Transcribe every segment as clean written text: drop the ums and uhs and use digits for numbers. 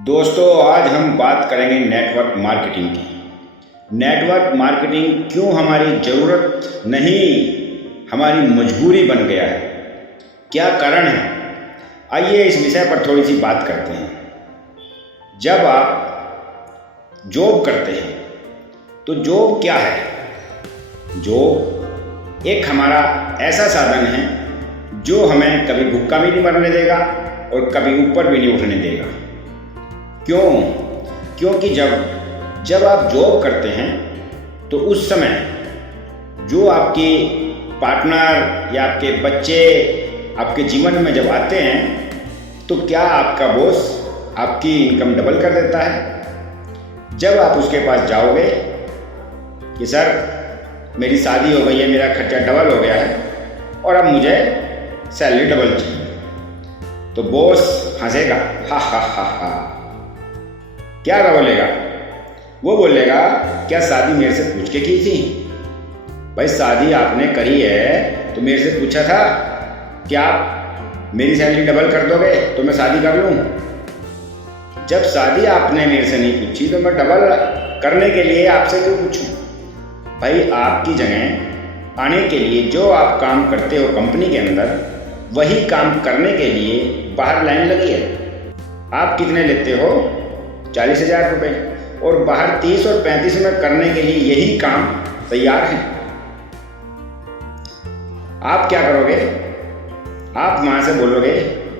दोस्तों, आज हम बात करेंगे नेटवर्क मार्केटिंग की। नेटवर्क मार्केटिंग क्यों हमारी ज़रूरत नहीं, हमारी मजबूरी बन गया है, क्या कारण है? आइए इस विषय पर थोड़ी सी बात करते हैं। जब आप जॉब करते हैं तो जॉब क्या है? जॉब एक हमारा ऐसा साधन है जो हमें कभी भूखा भी नहीं मरने देगा और कभी ऊपर भी नहीं उठने देगा। क्यों? क्योंकि जब आप जॉब करते हैं तो उस समय जो आपके पार्टनर या आपके बच्चे आपके जीवन में जब आते हैं तो क्या आपका बॉस आपकी इनकम डबल कर देता है? जब आप उसके पास जाओगे कि सर मेरी शादी हो गई है, मेरा खर्चा डबल हो गया है और अब मुझे सैलरी डबल चाहिए, तो बॉस हंसेगा, हा हा हा हा। क्या बोलेगा? वो बोलेगा क्या शादी मेरे से पूछ के की थी? भाई शादी आपने करी है तो मेरे से पूछा था कि आप मेरी सैलरी डबल कर दोगे तो मैं शादी कर लूँ। जब शादी आपने मेरे से नहीं पूछी तो मैं डबल करने के लिए आपसे क्यों पूछूं? भाई आपकी जगह आने के लिए जो आप काम करते हो कंपनी के अंदर, वही काम करने के लिए बाहर लाइन लगी है। आप कितने लेते हो? 40,000 रुपये, और बाहर 30 और 35 में करने के लिए यही काम तैयार है। आप क्या करोगे? आप वहाँ से बोलोगे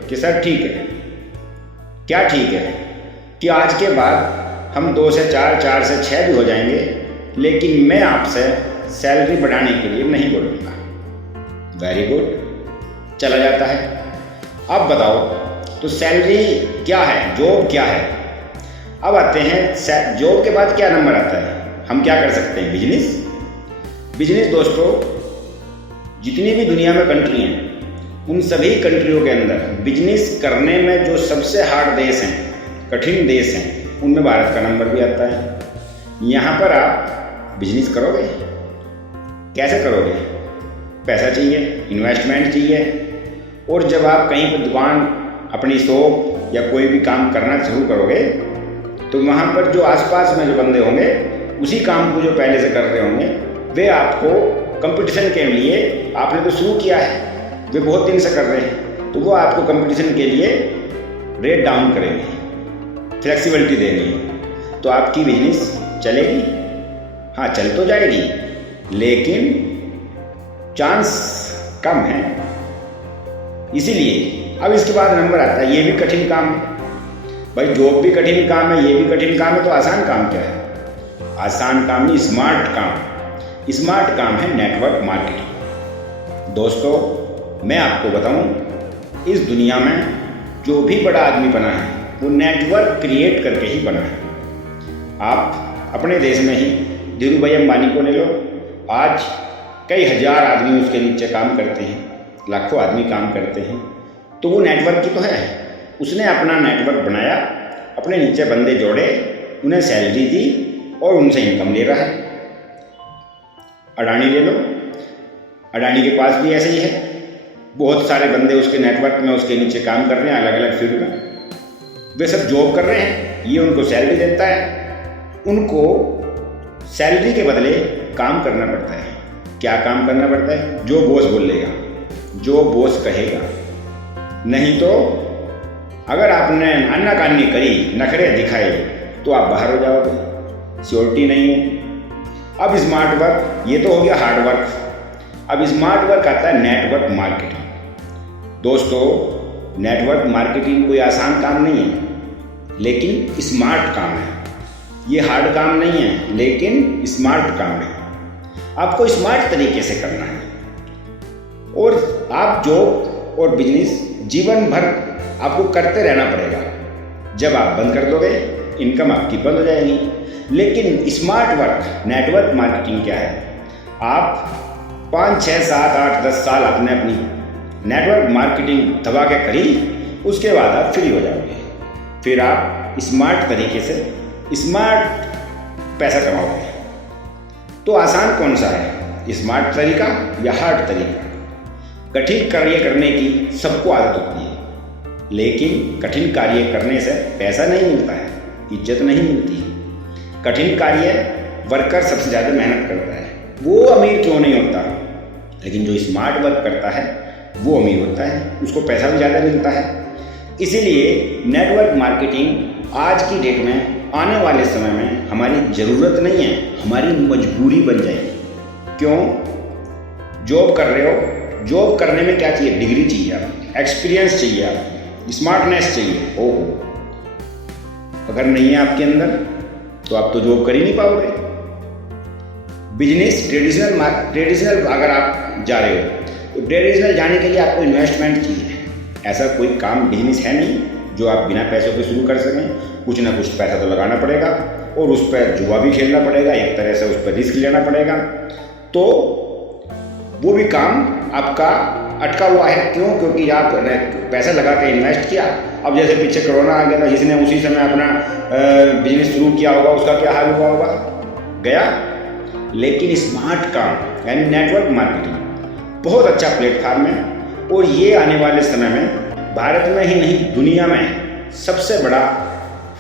कि सर ठीक है। क्या ठीक है? कि आज के बाद हम 2 से 4, 4 से 6 भी हो जाएंगे, लेकिन मैं आपसे सैलरी बढ़ाने के लिए नहीं बोलूँगा। वेरी गुड, चला जाता है। अब बताओ तो सैलरी क्या है, जॉब क्या है? अब आते हैं जॉब के बाद क्या नंबर आता है, हम क्या कर सकते हैं? बिजनेस दोस्तों, जितनी भी दुनिया में कंट्री हैं उन सभी कंट्रियों के अंदर बिजनेस करने में जो सबसे हार्ड देश हैं, कठिन देश हैं, उनमें भारत का नंबर भी आता है। यहाँ पर आप बिजनेस करोगे, कैसे करोगे? पैसा चाहिए, इन्वेस्टमेंट चाहिए, और जब आप कहीं पर दुकान, अपनी शॉप या कोई भी काम करना शुरू करोगे तो वहाँ पर जो आसपास में जो बंदे होंगे उसी काम को जो पहले से कर रहे होंगे, वे आपको कंपटीशन के लिए, आपने तो शुरू किया है, वे बहुत दिन से कर रहे हैं, तो वो आपको कंपटीशन के लिए रेट डाउन करेंगे, फ्लेक्सिबिलिटी देंगे, तो आपकी बिजनेस चलेगी। हाँ, चल तो जाएगी, लेकिन चांस कम है। इसीलिए अब इसके बाद नंबर आता है, ये भी कठिन काम है। भाई जॉब भी कठिन काम है, ये भी कठिन काम है, तो आसान काम क्या है? आसान काम नहीं, स्मार्ट काम। स्मार्ट काम है नेटवर्क मार्केटिंग। दोस्तों, मैं आपको बताऊं, इस दुनिया में जो भी बड़ा आदमी बना है वो नेटवर्क क्रिएट करके ही बना है। आप अपने देश में ही धीरू भाई अंबानी को ले लो, आज कई हजार आदमी उसके नीचे काम करते हैं, लाखों आदमी काम करते हैं, तो वो नेटवर्क की तो है। उसने अपना नेटवर्क बनाया, अपने नीचे बंदे जोड़े, उन्हें सैलरी दी और उनसे इनकम ले रहा है। अडानी ले लो, अडानी के पास भी ऐसे ही है, बहुत सारे बंदे उसके नेटवर्क में उसके नीचे काम कर रहे हैं, अलग अलग फील्ड में, वे सब जॉब कर रहे हैं, ये उनको सैलरी देता है। उनको सैलरी के बदले काम करना पड़ता है। क्या काम करना पड़ता है? जो बॉस बोलेगा, जो बॉस कहेगा। नहीं तो अगर आपने अन्नाकानी करी, नखरे दिखाए, तो आप बाहर हो जाओगे, सिक्योरिटी नहीं है। अब स्मार्ट वर्क, ये तो हो गया हार्ड वर्क, अब स्मार्ट वर्क आता है नेटवर्क मार्केटिंग। दोस्तों, नेटवर्क मार्केटिंग कोई आसान काम नहीं है, लेकिन स्मार्ट काम है। ये हार्ड काम नहीं है, लेकिन स्मार्ट काम है। आपको स्मार्ट तरीके से करना है, और आप जॉब और बिजनेस जीवन भर आपको करते रहना पड़ेगा। जब आप बंद कर दोगे, इनकम आपकी बंद हो जाएगी। लेकिन स्मार्ट वर्क, नेटवर्क मार्केटिंग क्या है? आप 5, 6, 7, 8, 10 साल आपने अपनी नेटवर्क मार्केटिंग दबा के करी, उसके बाद आप फ्री हो जाओगे। फिर आप स्मार्ट तरीके से स्मार्ट पैसा कमाओगे। तो आसान कौन सा है, स्मार्ट तरीका या हार्ड तरीका? कठिन कार्य करने की सबको आदत होती है, लेकिन कठिन कार्य करने से पैसा नहीं मिलता है, इज्जत नहीं मिलती है। कठिन कार्य वर्कर सबसे ज़्यादा मेहनत करता है, वो अमीर क्यों नहीं होता, लेकिन जो स्मार्ट वर्क करता है वो अमीर होता है, उसको पैसा भी ज़्यादा मिलता है। इसीलिए नेटवर्क मार्केटिंग आज की डेट में, आने वाले समय में हमारी ज़रूरत नहीं है, हमारी मजबूरी बन जाएगी। क्यों? जॉब कर रहे हो, जॉब करने में क्या चाहिए? डिग्री चाहिए आपको, एक्सपीरियंस चाहिए आपको, स्मार्टनेस चाहिए। ओहो, अगर नहीं है आपके अंदर तो आप तो जॉब कर ही नहीं पाओगे। बिजनेस ट्रेडिशनल अगर आप जा रहे हो तो ट्रेडिशनल जाने के लिए आपको इन्वेस्टमेंट चाहिए। ऐसा कोई काम बिजनेस है नहीं जो आप बिना पैसों के शुरू कर सकें। कुछ ना कुछ पैसा तो लगाना पड़ेगा और उस पर जुआ भी खेलना पड़ेगा, एक तरह से उस पर रिस्क लेना पड़ेगा। तो वो भी काम आपका अटका हुआ है। क्यों? क्योंकि आप पैसा लगा के इन्वेस्ट किया, अब जैसे पीछे कोरोना आ गया था, जिसने उसी समय अपना बिजनेस शुरू किया होगा उसका क्या हाल हुआ होगा, गया। लेकिन स्मार्ट काम यानी नेटवर्क मार्केटिंग बहुत अच्छा प्लेटफार्म है और ये आने वाले समय में भारत में ही नहीं दुनिया में सबसे बड़ा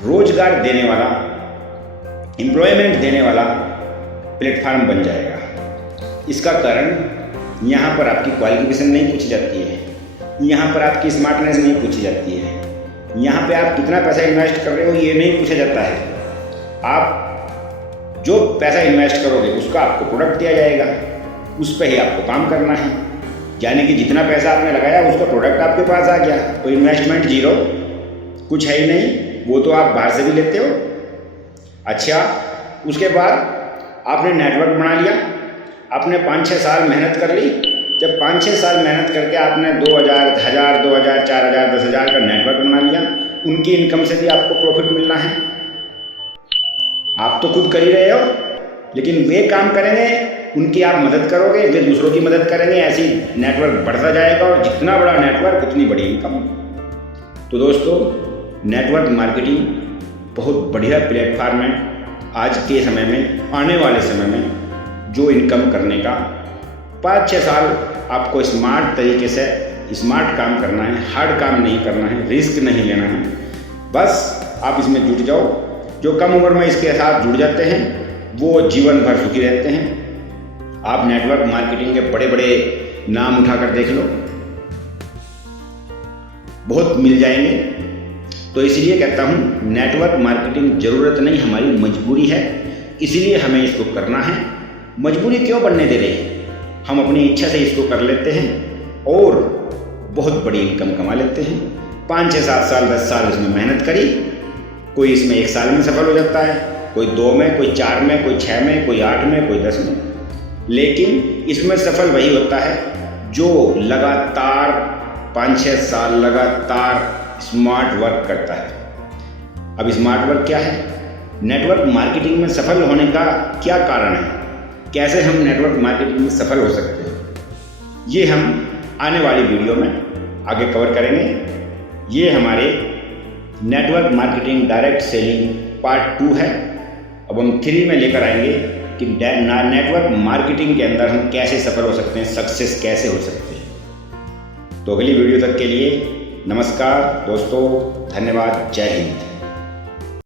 रोजगार देने वाला, एम्प्लॉयमेंट देने वाला प्लेटफार्म बन जाएगा। इसका कारण यहाँ पर आपकी क्वालिफिकेशन नहीं पूछी जाती है, यहाँ पर आपकी स्मार्टनेस नहीं पूछी जाती है, यहाँ पे आप कितना पैसा इन्वेस्ट कर रहे हो ये नहीं पूछा जाता है। आप जो पैसा इन्वेस्ट करोगे उसका आपको प्रोडक्ट दिया जाएगा, उस पर ही आपको काम करना है। यानी कि जितना पैसा आपने लगाया उसका प्रोडक्ट आपके पास आ गया, तो इन्वेस्टमेंट जीरो, कुछ है ही नहीं, वो तो आप बाहर से भी लेते हो। अच्छा, उसके बाद आपने नेटवर्क बना लिया, आपने 5-6 साल मेहनत कर ली। जब 5-6 साल मेहनत करके आपने 2000, 1000, 2000, 4000, 10,000 का नेटवर्क बना लिया, उनकी इनकम से भी आपको प्रॉफिट मिलना है। आप तो खुद कर ही रहे हो, लेकिन वे काम करेंगे, उनकी आप मदद करोगे, वे दूसरों की मदद करेंगे, ऐसी नेटवर्क बढ़ता जाएगा और जितना बड़ा नेटवर्क उतनी बड़ी इनकम। तो दोस्तों, नेटवर्क मार्केटिंग बहुत बढ़िया प्लेटफार्म है आज के समय में, आने वाले समय में जो इनकम करने का। 5-6 साल आपको स्मार्ट तरीके से स्मार्ट काम करना है, हार्ड काम नहीं करना है, रिस्क नहीं लेना है। बस आप इसमें जुट जाओ। जो कम उम्र में इसके साथ जुड़ जाते हैं वो जीवन भर सुखी रहते हैं। आप नेटवर्क मार्केटिंग के बड़े बड़े नाम उठाकर देख लो, बहुत मिल जाएंगे। तो इसलिए कहता हूँ नेटवर्क मार्केटिंग ज़रूरत नहीं, हमारी मजबूरी है, इसलिए हमें इसको करना है। मजबूरी क्यों बनने दे रहे हैं? हम अपनी इच्छा से इसको कर लेते हैं और बहुत बड़ी इनकम कमा लेते हैं। 5-6, 7 साल, 10 साल इसमें मेहनत करी, कोई इसमें 1 साल में सफल हो जाता है, कोई 2 में, कोई 4 में, कोई 6 में, कोई 8 में, कोई 10 में। लेकिन इसमें सफल वही होता है जो लगातार 5-6 साल लगातार स्मार्ट वर्क करता है। अब स्मार्ट वर्क क्या है? नेटवर्क मार्केटिंग में सफल होने का क्या कारण है? कैसे हम नेटवर्क मार्केटिंग में सफल हो सकते हैं, ये हम आने वाली वीडियो में आगे कवर करेंगे। ये हमारे network marketing direct selling part 2 है। अब हम 3 में लेकर आएंगे कि नेटवर्क मार्केटिंग के अंदर हम कैसे सफल हो सकते हैं, सक्सेस कैसे हो सकते हैं। तो अगली वीडियो तक के लिए नमस्कार दोस्तों, धन्यवाद, जय हिंद।